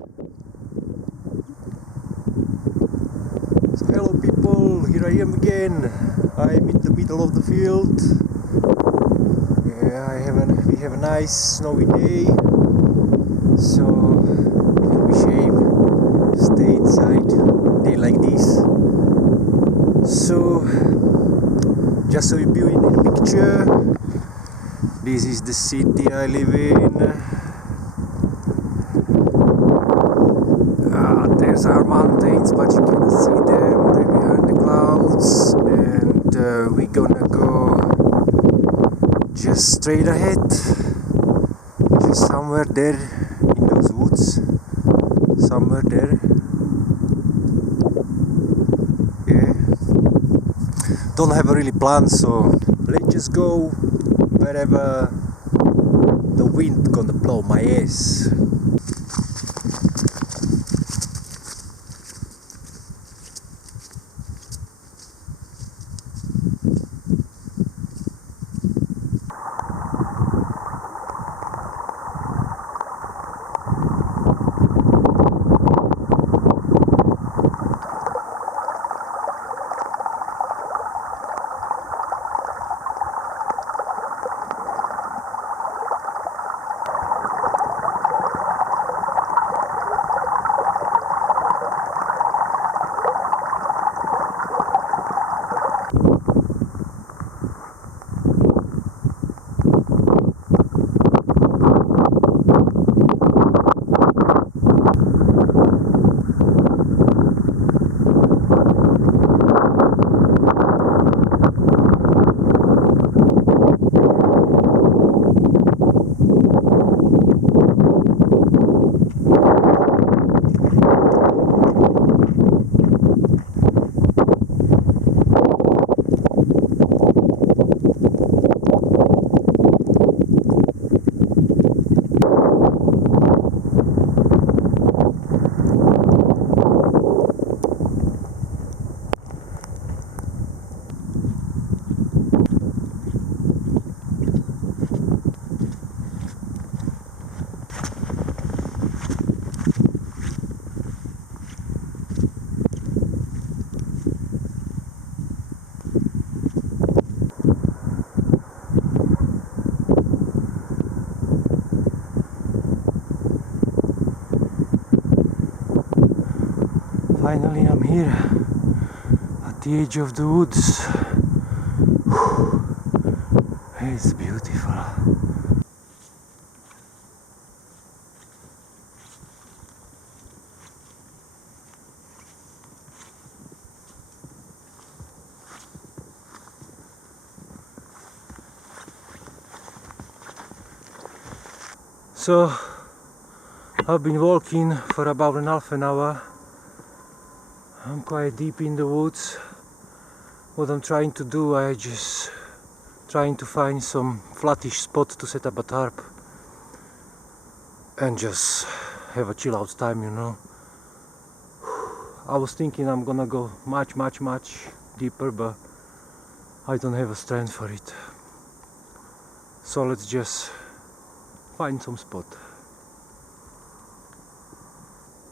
So hello people, here I am again. I'm in the middle of the field. Yeah, we have a nice snowy day. So it'll be shame to stay inside a day like this. So just so you view in the picture, this is the city I live in. There's our mountains, but you cannot see them. They're behind the clouds, and we're gonna go just straight ahead, just somewhere there in those woods, somewhere there. Yeah, don't have a really plan, so let's just go wherever the wind gonna blow my ass. Finally I'm here at the edge of the woods. It's beautiful. So I've been walking for about half an hour. I'm quite deep in the woods. What I'm trying to do, I just trying to find some flattish spot to set up a tarp and just have a chill out time, you know. I was thinking I'm gonna go much deeper, but I don't have a strength for it. So let's just find some spot.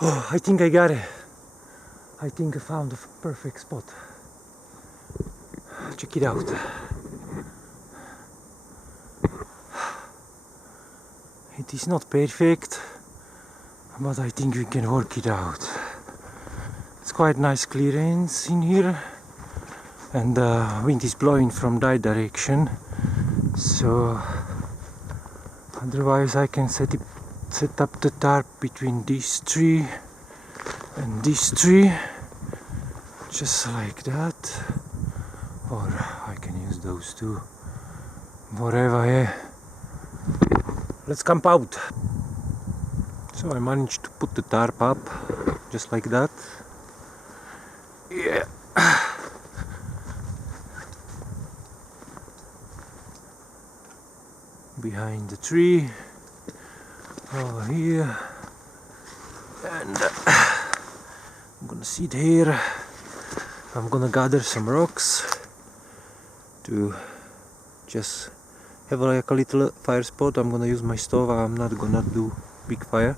Oh, I think I got it. I think I found a perfect spot. Check it out. It is not perfect, but I think we can work it out. It's quite nice clearance in here, and the wind is blowing from that direction, so otherwise I can set up the tarp between this tree and this tree, just like that, or I can use those two, whatever. Yeah, let's camp out. So I managed to put the tarp up just like that. Yeah, behind the tree over here, and I'm gonna sit here. I'm gonna gather some rocks to just have like a little fire spot. I'm gonna use my stove. I'm not gonna do big fire.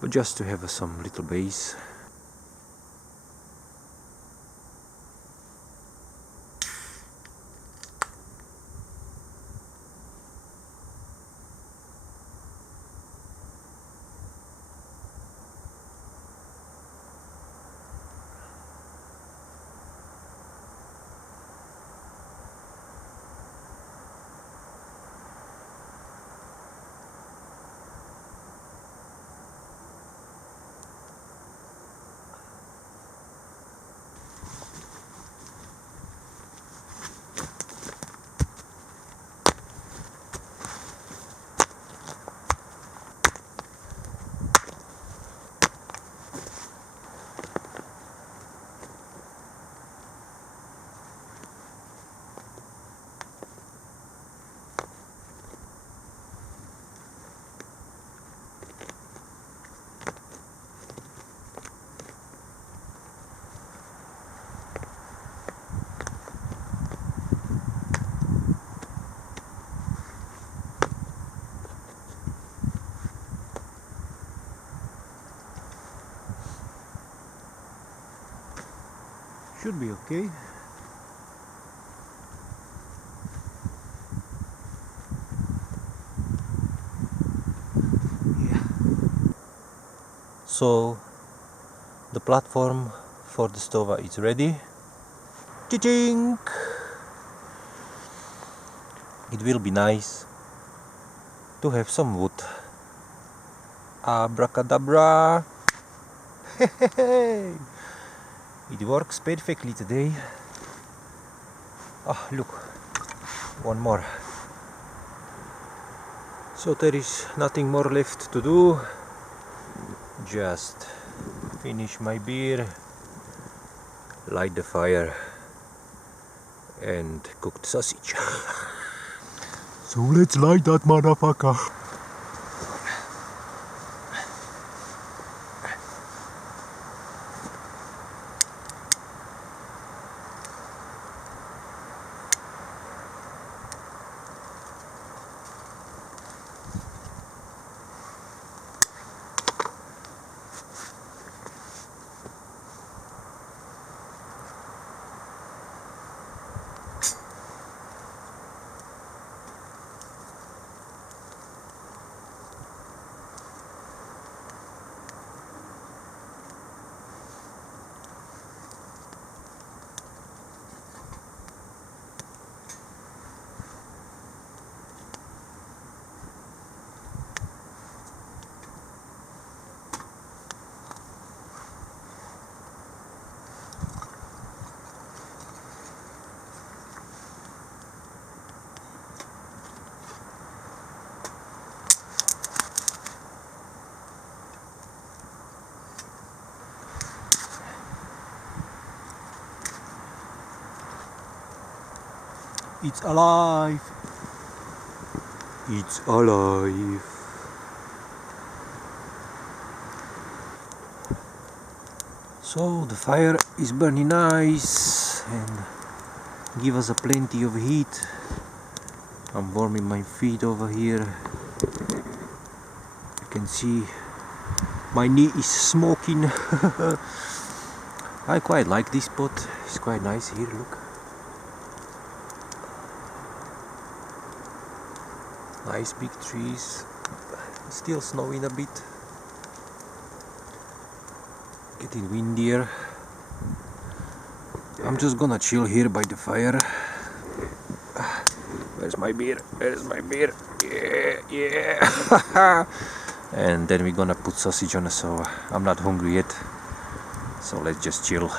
but just to have some little base. Should be okay. Yeah. So the platform for the stova is ready. Cha-ching! It will be nice to have some wood. Abracadabra! Hey! It works perfectly today. Ah, look, one more. So there is nothing more left to do. Just finish my beer, light the fire, and cook the sausage. So let's light that motherfucker. It's alive! It's alive! So the fire is burning nice and give us a plenty of heat. I'm warming my feet over here. You can see my knee is smoking. I quite like this spot. It's quite nice here, look. Nice big trees. Still snowing a bit. Getting windier. I'm just gonna chill here by the fire. Where's my beer? Where's my beer? Yeah, yeah. And then we're gonna put sausage on it, so I'm not hungry yet. So let's just chill.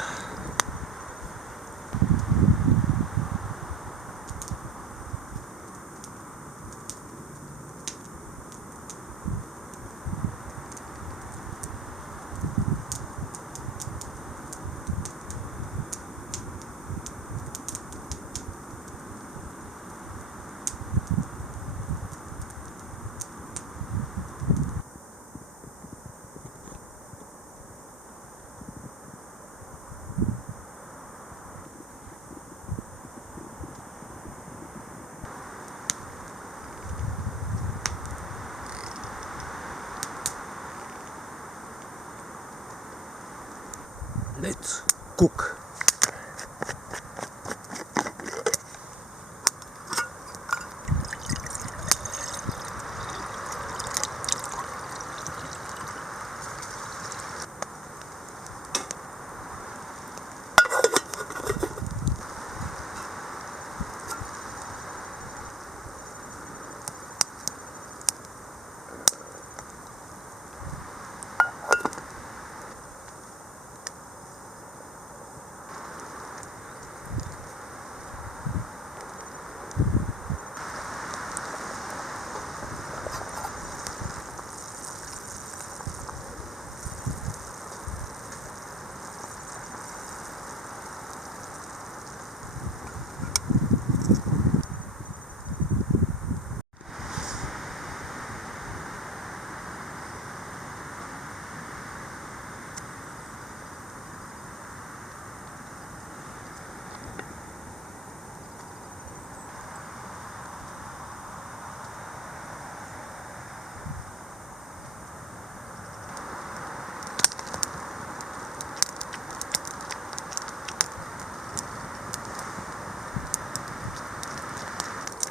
Let's cook.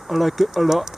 I like it a lot.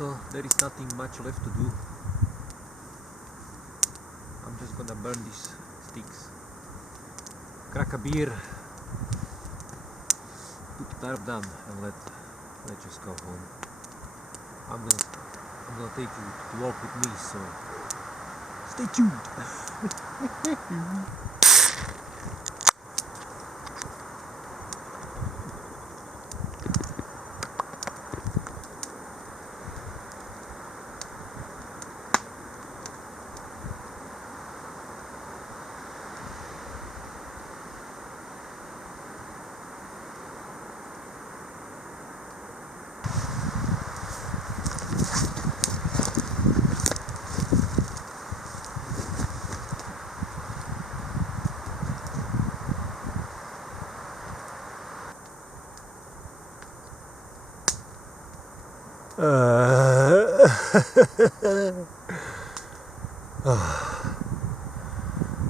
So there is nothing much left to do. I'm just gonna burn these sticks, crack a beer, put the tarp down, and let's just go home. I'm gonna take you to walk with me, so stay tuned.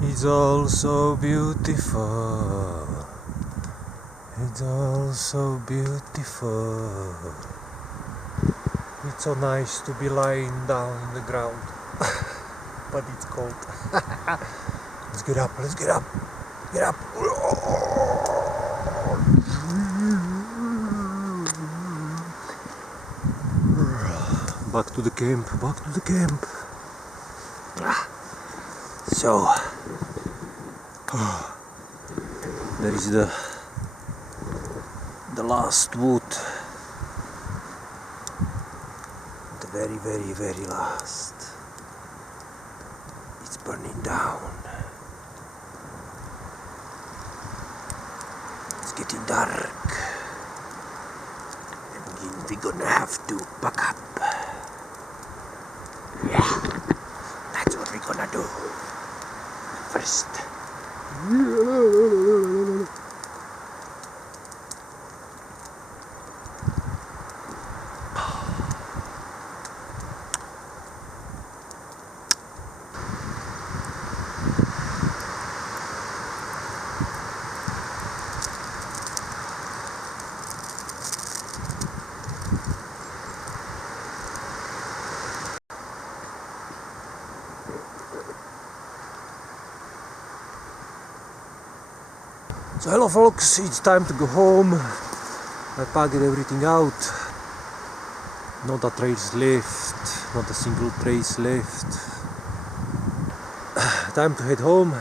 It's all so beautiful. It's all so beautiful. It's so nice to be lying down in the ground, but it's cold. Let's get up, let's get up, get up. Back to the camp, back to the camp. So, there is the last wood, the very last. It's burning down. It's getting dark, and we're gonna have to pack up. Yeah, that's what we're gonna do first. So hello folks, it's time to go home. I packed everything out. Not a trace left. Not a single trace left. Time to head home.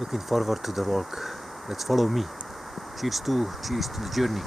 Looking forward to the walk. Let's follow me. Cheers to the journey.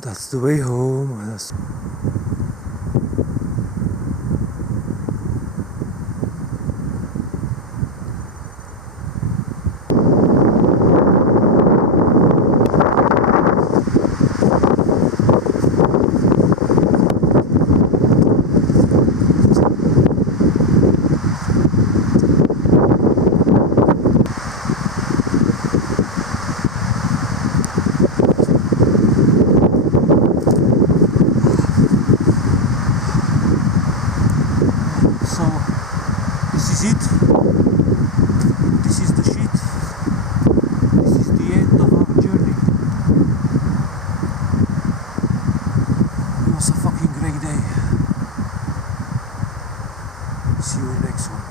That's the way home. So this is it. This is the shit. This is the end of our journey. It was a fucking great day. See you in the next one.